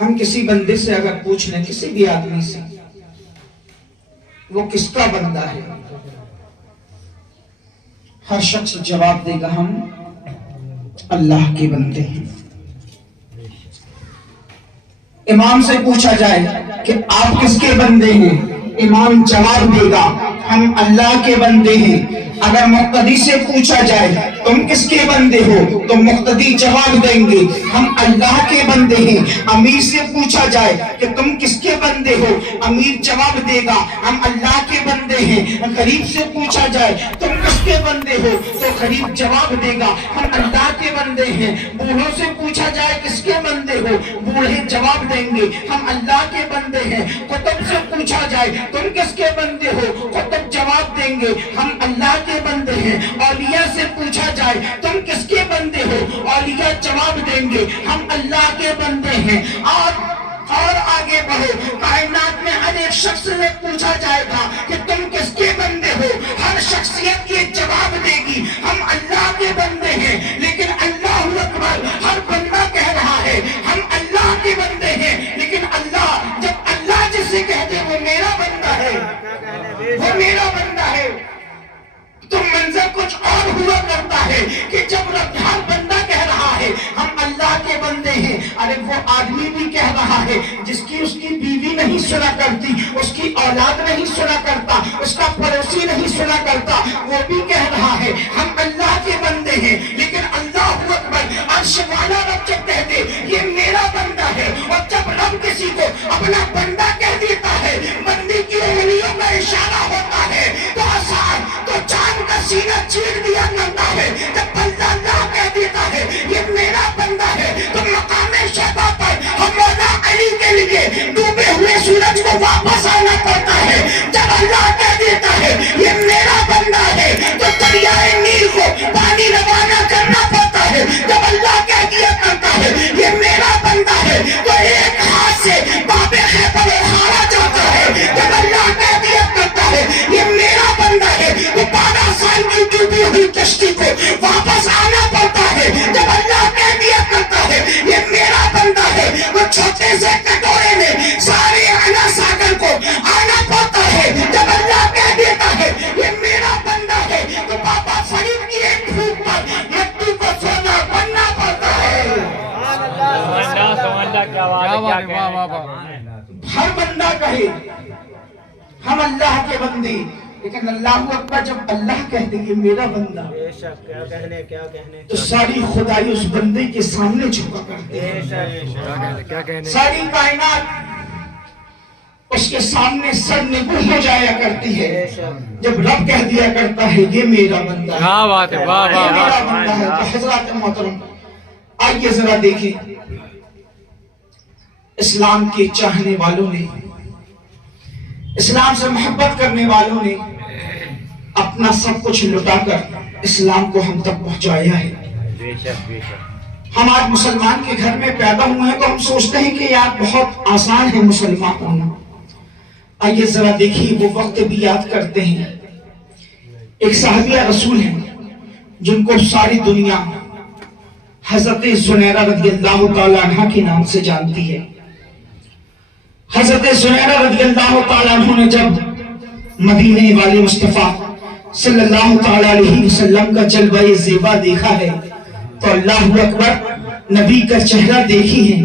ہم کسی بندے سے اگر پوچھ لیں، کسی بھی آدمی سے، وہ کس کا بندہ ہے، ہر شخص جواب دے گا ہم اللہ کے بندے ہیں۔ امام سے پوچھا جائے کہ آپ کس کے بندے ہیں، امام جواب دے گا ہم اللہ کے بندے ہیں۔ اگر مقتدی سے پوچھا جائے تم کس کے بندے ہو، تو مقتدی جواب دیں گے ہم اللہ کے بندے ہیں۔ امیر سے پوچھا جائے کہ تم کس کے بندے ہو، امیر جواب دے گا ہم اللہ کے بندے ہیں۔ غریب سے پوچھا جائے تم کس کے بندے ہو، تو غریب جواب دے گا ہم اللہ کے بندے ہیں۔ بوڑھوں سے پوچھا جائے کس کے بندے ہو، بوڑھے جواب دیں گے ہم اللہ کے بندے ہیں۔ قطب سے پوچھا جائے تم کس کے بندے ہو، قطب جواب دیں گے ہم اللہ کے بندے ہیں۔ اولیاء سے پوچھا جائے تم کس کے بندے ہو، اولیاء جواب دیں گے ہم اللہ کے بندے ہیں۔ اور آگے بڑھو، کائنات میں ہر ایک شخص سے پوچھا جائے گا کہ تم کس کے بندے ہو، ہر شخصیت یہ جواب دے گی ہم اللہ کے بندے ہیں۔ لیکن اللہ اکبر، ہر بندہ کہہ رہا ہے ہم اللہ کے بندے ہیں، لیکن اللہ جب اللہ جسے کہتے وہ میرا بندہ ہے، وہ میرا بندہ ہے، تو منظر کچھ اور ہوا کرتا ہے کہ جب ہر بندہ کہہ رہا ہے ہم اللہ کے بندے ہیں، ارے وہ آدمی بھی کہہ رہا ہے جس کی اس کی بیوی نہیں سنا کرتی، اس کی اولاد نہیں سنا کرتا، اس کا پڑوسی نہیں سنا کرتا، وہ بھی کہہ رہا ہے ہم اللہ کے بندے ہیں۔ لیکن اللہ اکبر، عرش والا رب جب کہتے یہ میرا بندہ ہے، اور جب رب کسی کو اپنا بندہ کہہ دیتا ہے، بندی کی انگلیوں کا اشارہ ہوتا ہے، تو آسان تو چاند کا سینہ چیر دیا کرتا ہے۔ جب بندہ اللہ کہہ دیتا ہے یہ میرا بندہ ہے، تو مقام شہبہ پر ہم مولا علی کے لیے ڈوبے ہوئے سورج کو واپس آنا پڑتا ہے۔ جب اللہ کہہ دیتا ہے یہ میرا بندہ ہے، تو دریائے نیل کو پانی روانہ کرنا پڑتا ہے۔ جب اللہ کہہ دیا کرتا ہے یہ میرا بندہ ہے، تو ایک ہاتھ سے باب خیبر اٹھایا جاتا ہے۔ جب اللہ کہہ دیا کرتا ہے یہ میرا بندہ ہے، تو 12 سال کی ڈوبی ہوئی کشتی کو واپس آنا پڑتا ہے۔ جب اللہ کہہ دیا کرتا ہے یہ میرا بندہ ہے، تو چھوٹے سے کٹورے میں سارے انا ساگر کو آنا پڑتا ہے۔ جب اللہ کہہ دیتا ہے یہ میرا بندہ ہے، تو بابا فرید کی ایک پھوک پر مٹی کو سونا بننا پڑتا ہے۔ ہر بندہ کہے ہم اللہ کے بندے، لیکن اللہ اکبر جب اللہ کہتے یہ میرا بندہ، تو ساری خدائی اس بندے کے سامنے جھکا کرتی ہے۔ ساری کائنات اس کے سامنے سر نگو ہو جایا کرتی ہے جب رب کہہ دیا کرتا ہے یہ میرا بندہ ہے، یہ میرا بندہ ہے۔ تو حضرات محترم آئیے ذرا دیکھیں، اسلام کے چاہنے والوں نے، اسلام سے محبت کرنے والوں نے اپنا سب کچھ لٹا کر اسلام کو ہم تک پہنچایا ہے۔ ہم آج مسلمان کے گھر میں پیدا ہوئے ہیں تو ہم سوچتے ہیں کہ یار بہت آسان ہے مسلمان ہونا۔ آئیے ذرا دیکھیے وہ وقت بھی یاد کرتے ہیں۔ ایک صحابیہ رسول ہیں جن کو ساری دنیا حضرت زنیرہ رضی اللہ تعالیٰ عنہ کے نام سے جانتی ہے۔ حضرت زنیرہ رضی اللہ تعالیٰ عنہ نے جب مدینے والے مصطفیٰ صلی اللہ تعالیٰ علیہ وسلم کا جلوہ زیبا دیکھا ہے تو اللہ اکبر، نبی کا چہرہ دیکھی ہے،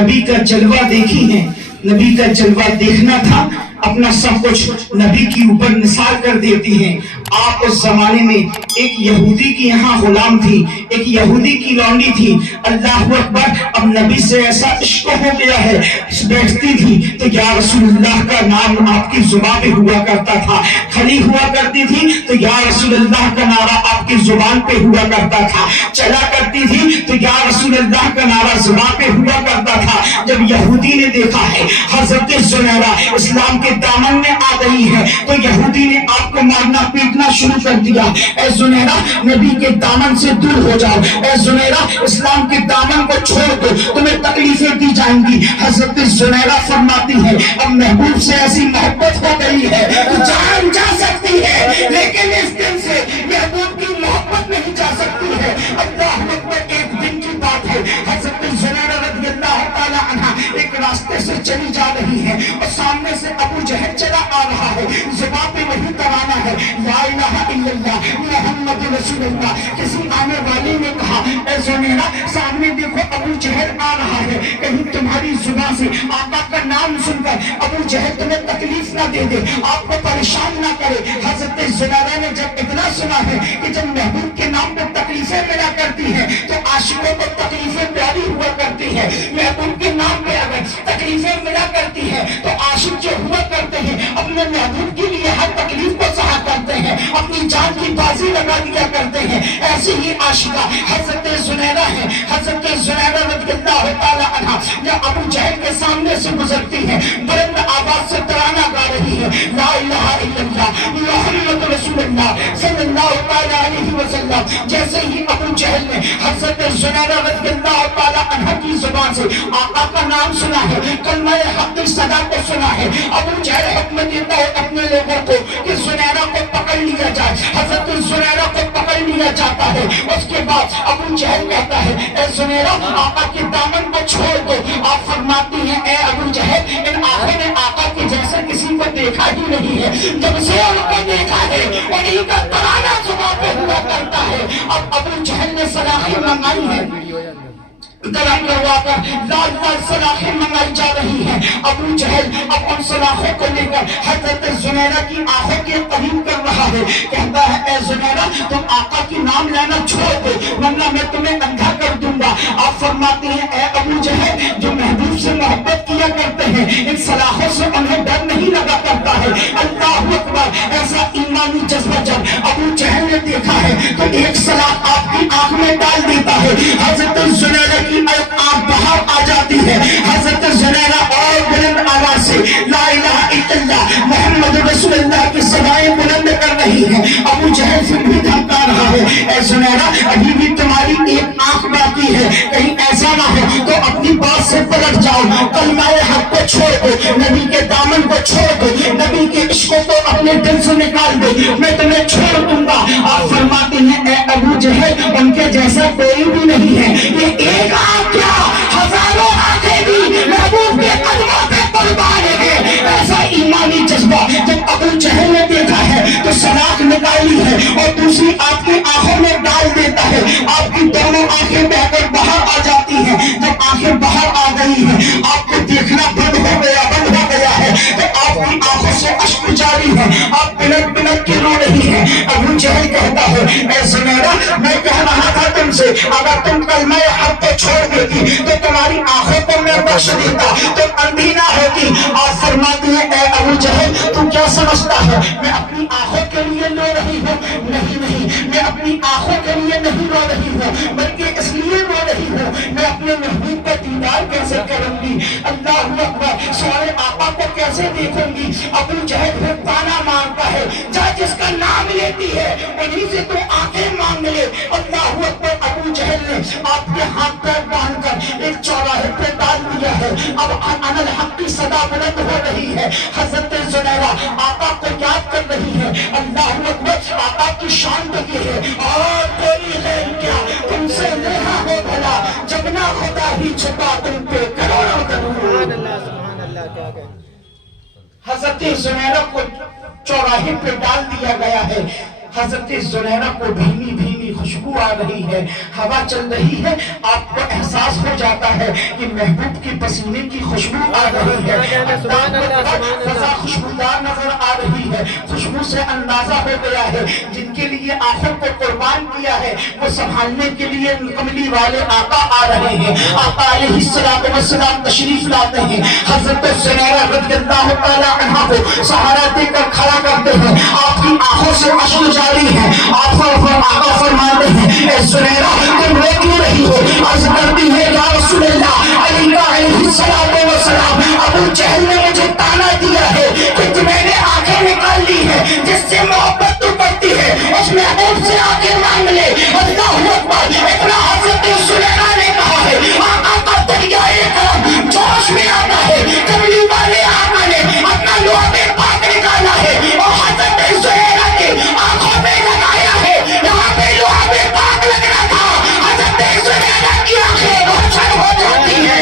نبی کا جلوہ دیکھی ہے۔ نبی کا جلوہ دیکھنا تھا، اپنا سب کچھ نبی کی اوپر نثار کر دیتی ہیں۔ آپ اس زمانے میں ایک یہودی کی یہاں غلام تھی، ایک یہودی کی لونڈی تھی۔ اللہ اکبر، اب نبی سے ایسا عشق ہو گیا ہے، بیٹھتی تھی تو یا رسول اللہ کا نام آپ کی زبان پہ ہوا کرتا تھا، کھڑی ہوا کرتی تھی تو یا رسول اللہ کا نعرہ آپ کی زبان پہ ہوا کرتا تھا، چلا کرتی تھی تو یا رسول اللہ کا نعرہ زبان پہ ہوا کرتا تھا۔ جب یہودی نے دیکھا ہے حضرت زنیرہ اسلام کے دامن میں آ گئی ہے تو یہودی نے آپ کو مارنا پیٹنا شروع کر دیا۔ اے زنیرہ، نبی کے دامن سے دور ہو جاؤ، اے زنیرہ اسلام کے دامن کو چھوڑ دو، تمہیں تکلیفیں دی جائیں گی۔ حضرت زنیرہ فرماتی ہے اب محبوب سے ایسی محبت ہو گئی ہے کہ جان جا سکتی ہے، لیکن اس دن سے محبوب کی محبت نہیں جا سکتی ہے۔ اللہ اکبر، ایک دن کی بات ہے، حضرت زنیرہ رضی اللہ تعالی عنہ ایک چلی جا رہی ہیں اور سامنے سے ابو جہل چلا آ رہا ہے، زبان پہ وہی ترانا ہے، لا الہ الا اللہ محمد رسول اللہ۔ کسی آنے والے نے کہا اے زنیرہ سامنے دیکھو ابو جہل آ رہا ہے، کہیں تمہاری زبان سے آقا کا نام سن کر ابو جہل تمہیں تکلیف نہ دے دے، آپ کو پریشان نہ کرے۔ حضرت زنیرہ نے جب اتنا سنا ہے کہ جب محبوب کے نام پہ تکلیفیں ملا کرتی ہیں تو عاشقوں کو تکلیفیں پیاری ہوا کرتی ہیں، محبوب کے نام پہ اگر تکلیفیں ملا کرتی ہیں تو عاشق جو ہوا کرتے ہیں اپنے محبوب کے لیے ہر تکلیف کو سہا کرتے ہیں، اپنی جان کی بازی لگا دیا کرتے ہیں۔ ایسی ہی عاشقہ حضرت زنیرہ ہے۔ حضرت زنیرہ رضی اللہ تعالی عنہ جب ابو جہل کے سامنے سے گزرتی ہے بلند آواز سے ترانہ گا رہی ہے، لا الہ الا اللہ محمد رسول اللہ صلی اللہ تعالی علیہ وسلم۔ جیسے ہی ابو جہل نے حضرت زنیرہ رضی اللہ تعالی عنہ کی زبان سے آقا کا نام سنا ہے، کلمہ حق کی صدا کو سنا ہے، ابو جہل حکم دیتا ہے اپنے لوگوں کو کہ زنیرہ کو پکڑ لیا جائے۔ حضرت زنیرہ کو پکڑ لیا جاتا ہے۔ اس کے بعد ابو جہل کہتا ہے اے زنیرہ آقا کے دامن کو چھوڑ دو۔ آپ فرماتی ہیں اے ابو جہل ان آنکھوں نے آقا کے جیسے کسی کو دیکھا ہی نہیں ہے، جب سے ان کو دیکھا ہے انہیں کا ترانہ زبان پہ ہوا کرتا ہے۔ اب ابو جہل نے صلاحی منگائی ہے، طرح کروا کر لال لال سلاخیں منگائی جا رہی ہیں۔ ابو جہل اب ان سلاخوں کو لے کر حضرت زنیرہ کی آنکھوں کے قریب کر رہا ہے، کہتا ہے اے زنیرہ تم آقا کی نام لینا چھوڑ دو ورنہ میں تمہیں اندھا کر دوں گا۔ آپ فرماتے ہیں اے ابو جہل جو محبوب سے محبت کیا کرتے ہیں ان سلاخوں سے انہیں ڈر نہیں لگا کرتا ہے۔ اللہ اکبر۔ ایسا ایمانی جذبہ جب ابو جہل نے دیکھا ہے تو ایک سلاخ آپ کی آنکھ میں ڈال دیتا ہے، حضرت زنیرہ آپ باہر آ جاتی ہے۔ حضرت زنیرہ اور بلند آواز سے لا الہ الا اللہ محمد رسول اللہ کی صدائیں بلند کر رہی ہیں۔ ابو جہل سے بھی دھمکا رہا ہے اے زنیرہ ابھی بھی تمہاری ایک آنکھ باقی ہے، کہیں ایسا نہ ہو تو اپنی بات سے پلٹ جاؤ، کلمہ حق کو چھوڑ دو، نبی کے دامن کو چھوڑ دو، نبی کے عشق کو اپنے دل سے نکال دو، میں تمہیں چھوڑ دوں گا۔ آپ فرماتے ہیں اے ابو جہل ان کے جیسا کوئی بھی نہیں ہے، یہ ایک آنکھ کیا ہزاروں آنکھیں بھی محبوب کے قدموں پہ قربان ہے۔ ایسا ایمانی جذبہ جب ابو جہل نے دیکھا ہے تو سلاخ نکالی ہے اور دوسری آپ کی آنکھوں میں ڈال دیتا ہے، آپ کی دونوں آنکھیں بہ کر باہر آ جاتی ہیں۔ جب آنکھیں باہر آ گئی ہیں آپ کو دیکھنا بند ہو گیا ہے تو آپ کی آنکھوں سے اشک جاری ہے، آپ بلک بلک کے رو رہی ہیں۔ ابو جہل کہتا ہے اے زنیرہ میں کہہ رہا تھا تم سے اگر تم کلمہ حق کو چھوڑ دیتی تو تمہاری آنکھوں کو میں بخش دیتا، تم اندھی نہ ہوتی۔ آپ فرماتی ہیں اے ابو جہل تم کیا سمجھتا ہے میں اپنی آنکھوں کے لیے رو رہی ہوں؟ نہیں، میں اپنی آنکھوں کے لیے نہیں رو رہی ہوں بلکہ اس لیے رو رہی ہوں میں اپنے محبوب کا دیدار کیسے کروں گی، اللہ اکبر، سوائے آقا کو کیسے دیکھوں گی۔ ابو جہل پھر تانا مارتا ہے جا جس کا نام لیتی ہے انہی سے تو آنکھیں مانگ لے۔ اللہ اکبر۔ ابو جہل نے آپ کے ہاتھ پیر باندھ کر ایک چوراہے پہ ڈال دیا ہے، اب ان الحق کی صدا بلند ہو رہی ہے۔ حضرت زنیرہ آقا کو یاد کر رہی ہے، اللہ اکبر، آقا کی شان یہ ہے اور کوئی غیر کیا تم سے رہا ہو بھلا جب نہ خدا ہی چھپا تم پہ کروڑوں درود۔ حضرت زنیرہ کو چوراہے پہ ڈال دیا گیا ہے، حضرت زنیرہ کو بھیمی بھیمی خوشبو آ رہی ہے، ہوا چل رہی ہے، آپ کو احساس ہو جاتا ہے کہ محبوب کی پسینے کی خوشبو آ رہی ہے، فضا خوشبودار نظر آ رہی ہے۔ خوشبو سے اندازہ ہو گیا ہے جن کے لیے آنکھوں کو قربان کیا ہے وہ سنبھالنے کے لیے کملی والے آقا آ رہے ہیں۔ آقا علیہ السلام تشریف لاتے ہیں، حضرت زنیرہ رضی اللہ تعالی عنہ کو سہارا دے کر کھڑا کرتے ہیں، آپ کی آنکھوں سے اشک جاری ہے۔ آقا فرماتے ہیں اے زنیرہ تم رو کیوں رہی ہو؟ عرض کرتی ہے یا رسول اللہ علیہ السلام ابو جہل نے مجھے تانا دیا ہے کہ میں نے آنکھیں نکال لی ہے، جس سے محبت تو کرتی ہے اس محبوب سے آنکھیں مانگ لے۔ اللہ اکبر۔ اتنا حضرت زنیرہ نے کہا ہے آقا کا دریائے کرم جوش میں آتا ہے، کملی والے آقا نے اپنا لعاب پاک نکالا ہے اور حضرت زنیرہ کی آنکھوں میں لگایا ہے، یہاں پہ لعاب پاک لگنا تھا، حضرت زنیرہ کی آنکھیں روشن ہو جاتی ہیں۔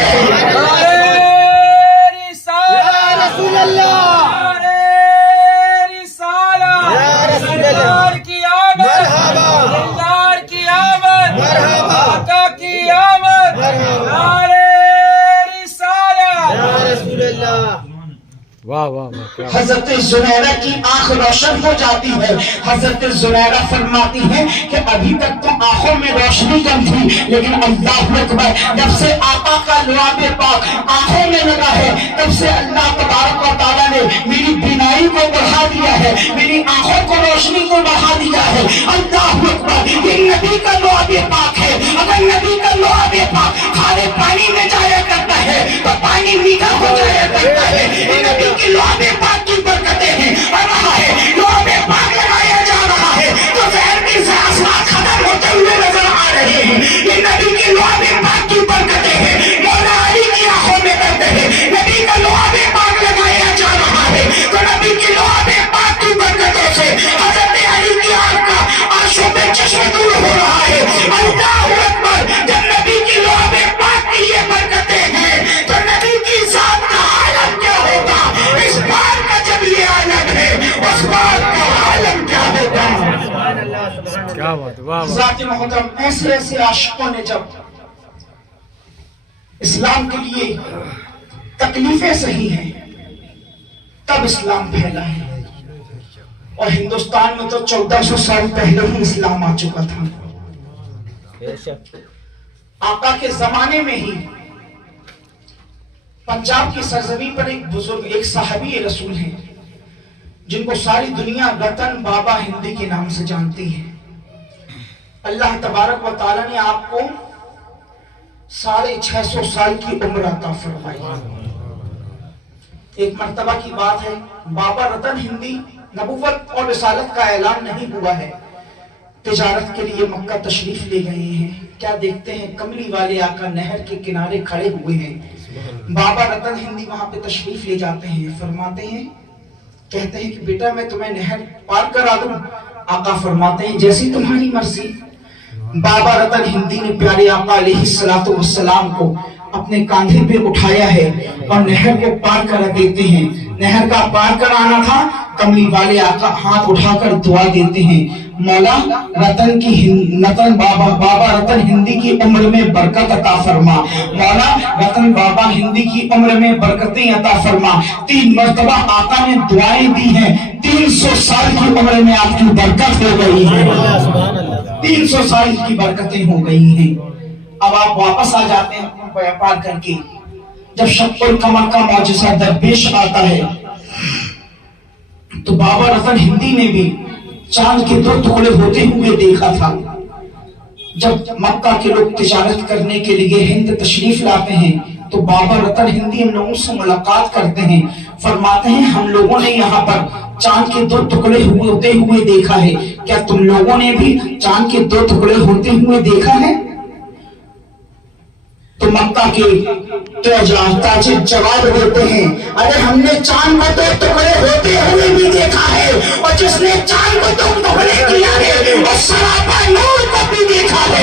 حضرت زنیرہ کی آنکھ روشن ہو جاتی ہے. حضرت زنیرہ فرماتی ہے کہ ابھی تک تو آنکھوں میں روشنی کم تھی، لیکن اللہ اکبر، جب سے آقا کا لعاب پاک آنکھوں میں لگا ہے تب سے اللہ تبارک و تعالیٰ نے میری بینائی کو بڑھا دیا ہے، میری آنکھوں کو روشنی کو بڑھا دیا ہے. اللہ اکبر، یہ نبی کا لعاب پاک ہے. اگر نبی کا لعاب پاک کھارے پانی میں جایا کرتا ہے تو پانی میٹھا ہو جایا کرتا ہے. نبی کی لعاب پاک کی برکتیں ہیں اور رہا ہے لعاب پاک لگایا جا رہا ہے تو زہر کی اثرات ختم ہوتے ہوئے نظر آ رہے ہیں. یہ نبی کی لعاب پاک کی برکتیں ہیں. مولا علی کی آنکھوں میں درد ہے، نبی کا لعاب پاک لگایا جا رہا ہے تو نبی کی لعاب پاک کی برکتوں سے حضرت علی کی آنکھ کا آنسو پہ چشم دور ہو رہا ہے. اللہ اکبر، جب نبی کی لعاب پاک کی یہ برکتیں ہیں تو نبی کی ذات کا عالم کیا ہوگا؟ اس بات کا جب یہ عالم ہے اس بات کا عالم کیا ہوگا؟ ذات محترم، ایسے ایسے عاشقوں نے جب اسلام کے لیے تکلیفیں سہی ہیں تب اسلام پھیلا ہے. اور ہندوستان میں تو 1400 سال پہلے ہی اسلام آ چکا تھا. آقا کے زمانے میں ہی پنجاب کی سرزمین پر ایک بزرگ، ایک صحابی رسول ہیں جن کو ساری دنیا رتن بابا ہندی کے نام سے جانتی ہے. اللہ تبارک و تعالیٰ نے آپ کو 650 سال کی عمر عطا فرمائی. ایک مرتبہ کی بات ہے، بابا رتن ہندی نبوت اور رسالت کا اعلان نہیں ہوا ہے، تجارت کے لیے مکہ تشریف لے گئے ہیں. کیا دیکھتے ہیں کملی والے آقا نہر کے کنارے کھڑے ہوئے ہیں. بابا رتن ہندی وہاں پہ تشریف لے جاتے ہیں، فرماتے ہیں، کہتے ہیں کہ بیٹا میں تمہیں نہر پار کرا دوں. آقا فرماتے ہیں جیسی تمہاری مرضی. بابا رتن ہندی نے پیارے آقا علیہ السلام کو اپنے کاندھے پہ اٹھایا ہے اور نہر کو پار کرا دیتے ہیں. نہر کا پار کرانا تھا، کملی والے آقا ہاتھ اٹھا کر دعا دیتے ہیں، مولا بابا رتن ہندی کی عمر میں برکت عطا فرما، مولا رتن بابا ہندی کی عمر میں برکتیں عطا فرما. 3 مرتبہ آقا نے دعائیں دی ہیں. 300 سال کی عمر میں آپ کی برکت ہو گئی ہے. 300 سال کی برکتیں ہو گئی ہیں. اب آپ واپس آ جاتے ہیں ویاپار کر کے. جب شق القمر کا معجزہ درپیش آتا ہے تو بابا رتن ہندی نے بھی چاند کے 2 ٹکڑے ہوتے ہوئے دیکھا تھا. جب مکہ کے لوگ تجارت کرنے کے لیے ہند تشریف لاتے ہیں تو بابا رتن ہندی ہم لوگوں سے ملاقات کرتے ہیں، فرماتے ہیں ہم لوگوں نے یہاں پر چاند کے 2 ٹکڑے ہوتے ہوئے دیکھا ہے، کیا تم لوگوں نے بھی چاند کے 2 ٹکڑے ہوتے ہوئے دیکھا ہے؟ تو مکہ کے تاجر جواب دیتے ہیں، ارے ہم نے چاند کو 2 ٹکڑے ہوتے ہوئے بھی دیکھا ہے، اور جس نے چاند کو 2 ٹکڑے کیا ہے اور سراپا نور کو بھی دیکھا ہے.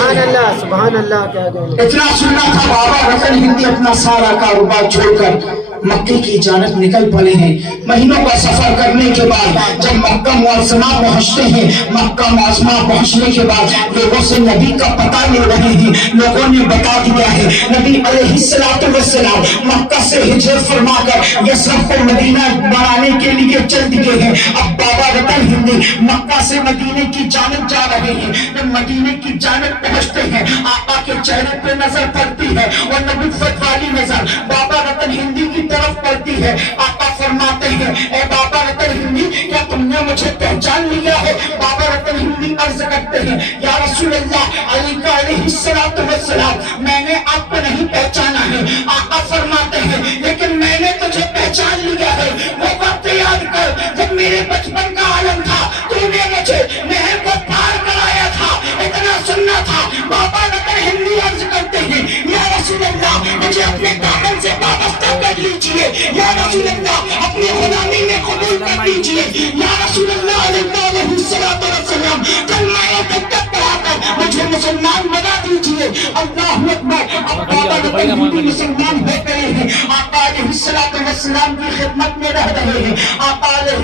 سبحان اللہ. اتنا سننا تھا. بابا رتن ہندی اپنا سارا کاروبار چھوڑ کر مکے کی جانب نکل پڑے ہیں. مہینوں کا سفر کرنے کے بعد جب مکہ معظمہ پہنچتے ہیں، مکہ معظمہ پہنچنے کے بعد لوگوں سے نبی کا پتہ لے رہے ہیں. لوگوں نے بتا دیا ہے نبی علیہ السلام مکہ سے ہجرت فرما کر یثرب کو مدینہ بنانے کے لیے چل دیے ہیں. اب بابا رتن ہندی مکہ سے مدینے کی جانب جا رہے ہیں. جب مدینے کی جانب پہنچتے ہیں آقا کے چہرے پہ نظر پڑتی ہے اور نبوت والی نظر بابا رتن ہندی کی طرف پڑتی ہے. آقا فرماتے ہیں اے بابا رتن ہندی کیا تم نے مجھے پہچان لیا ہے؟ بابا رتن ہندی عرض کرتے ہیں یا رسول اللہ علیہ السلام میں نے آپ کو نہیں پہچانا ہے. آقا فرماتے ہیں لیکن میں نے تجھے پہچان لیا ہے. وہ وقت یاد کر جب میرے بچپن کا عالم تھا، تو نے مجھے نہر کو پار کرایا تھا. اتنا سننا تھا. بابا رتن ہندی عرض کرتے ہیں یا رسول اللہ مجھے اپنے دامن سے وابستہ کر لیجئے، یا رسول اللہ اپنی غلامی میں قبول کر لیجئے، یا رسول اللہ علیہ السلام کلمہ تک پڑھا کر مجھے مسلمان بنا دیجیے۔ اللہ اکبر۔ اب بابا رتن ہندی مسلمان ہو گئے ہیں، آقا علیہ السلام کی خدمت میں رہ رہے ہیں، آقا علیہ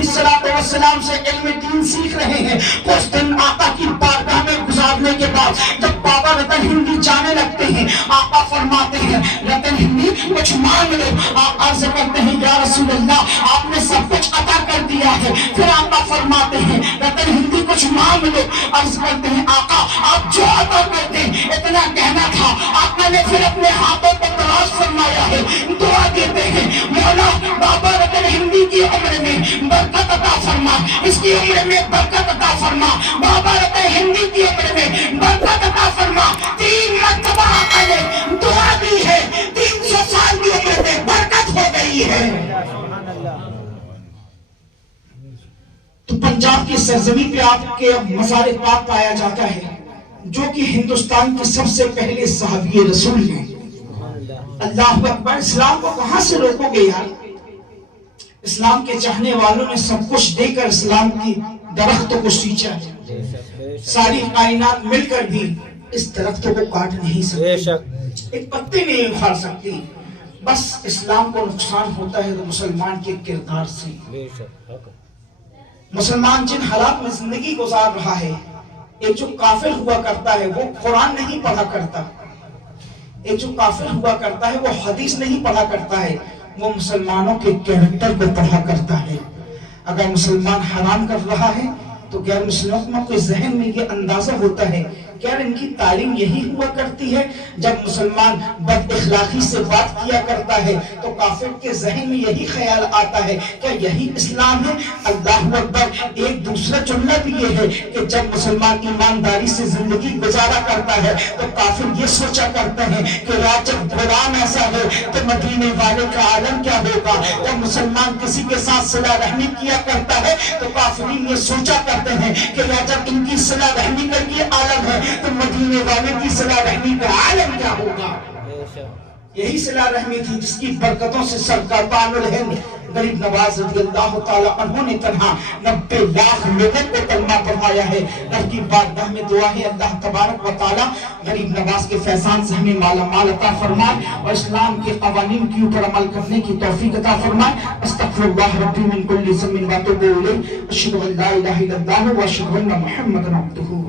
السلام سے علم دین سیکھ رہے ہیں۔ کچھ دن آقا کی بارگاہ میں گزارنے کے بعد جب بابا رتن ہندی جانے لگتے ہیں، آقا فرماتے ہیں رتن ہندی کچھ مانگ لو۔ آپ عرض کرتے ہیں یا رسول اللہ آپ نے سب کچھ عطا کر دیا ہے۔ پھر آقا فرماتے ہیں رتن ہندی کچھ مانگ لو۔ عرض کرتے ہیں آقا آپ جو عطا کر دیں اتنا کہنا تھا۔ آقا نے پھر اپنے ہاتھوں کو دراز فرمایا ہے، دعا دیتے ہیں مولا بابا رتن ہندی کی عمر میں برکت عطا فرما، اس کی عمر میں برکت عطا فرما، بابا رتن ہندی کی عمر میں برکت عطا فرما۔ 3 مرتبہ آقا نے دعا دی ہے، 300 سال کی عمر میں برکت ہو گئی ہے۔ تو پنجاب کی سرزمین پہ آپ کے مزار پاک پایا جاتا ہے، جو کہ ہندوستان کے سب سے پہلے صحابی رسول ہیں۔ اللہ اکبر۔ اسلام کو کہاں سے روکو گے یار؟ اسلام کے چاہنے والوں نے سب کچھ دے کر اسلام کی درختوں کو سینچا ہے، ساری کائنات مل کر بھی اس درختوں کو کاٹ نہیں سکتی، ایک پتے نہیں اکھاڑ سکتی۔ بس اسلام کو نقصان ہوتا ہے تو مسلمان کے کردار سے۔ مسلمان جن حالات میں زندگی گزار رہا ہے، ایک جو کافر ہوا کرتا ہے وہ قرآن نہیں پڑھا کرتا، ایک جو کافر ہوا کرتا ہے وہ حدیث نہیں پڑھا کرتا ہے، وہ مسلمانوں کے کیریکٹر کو پڑھا کرتا ہے۔ اگر مسلمان حرام کر رہا ہے تو غیر مسلموں کے ذہن میں یہ اندازہ ہوتا ہے کہ یار ان کی تعلیم یہی ہوا کرتی ہے۔ جب مسلمان بد اخلاقی سے بات کیا کرتا ہے تو کافر کے ذہن میں یہی خیال آتا ہے کہ یہی اسلام ہے۔ اللہ اکبر۔ ایک دوسرا جملہ بھی یہ ہے کہ جب مسلمان ایمانداری سے زندگی گزارا کرتا ہے تو کافر یہ سوچا کرتے ہیں کہ یار جب غلام ایسا ہے تو مدینے والے کا عالم کیا ہوگا۔ جب مسلمان کسی کے ساتھ صلہ رحمی کیا کرتا ہے تو کافرین یہ سوچا کرتے ہیں کہ یار جب ان کی صلہ رحمی کا یہ عالم ہے تو مدینے والے کی صلہ رحمی کا عالم کیا ہوگا۔ یہی صلہ رحمی تھی جس کی برکتوں سے سرکار بان الہند غریب نواز رضی اللہ تعالیٰ عنہ نے تنہا 90 لاکھ لوگوں کو کلمہ پڑھایا ہے۔ رب کی بارگاہ میں دعا ہے اللہ تبارک و تعالیٰ غریب نواز کے فیضان سے ہمیں مالا مال عطا فرمائے اور اسلام کے قوانین کے اوپر عمل کرنے کی توفیق عطا فرمائے۔ استغفر اللہ ربی من کل ذنب و اتوب الیہ، اشہد ان لا الہ الا اللہ و اشہد ان محمدا عبدہ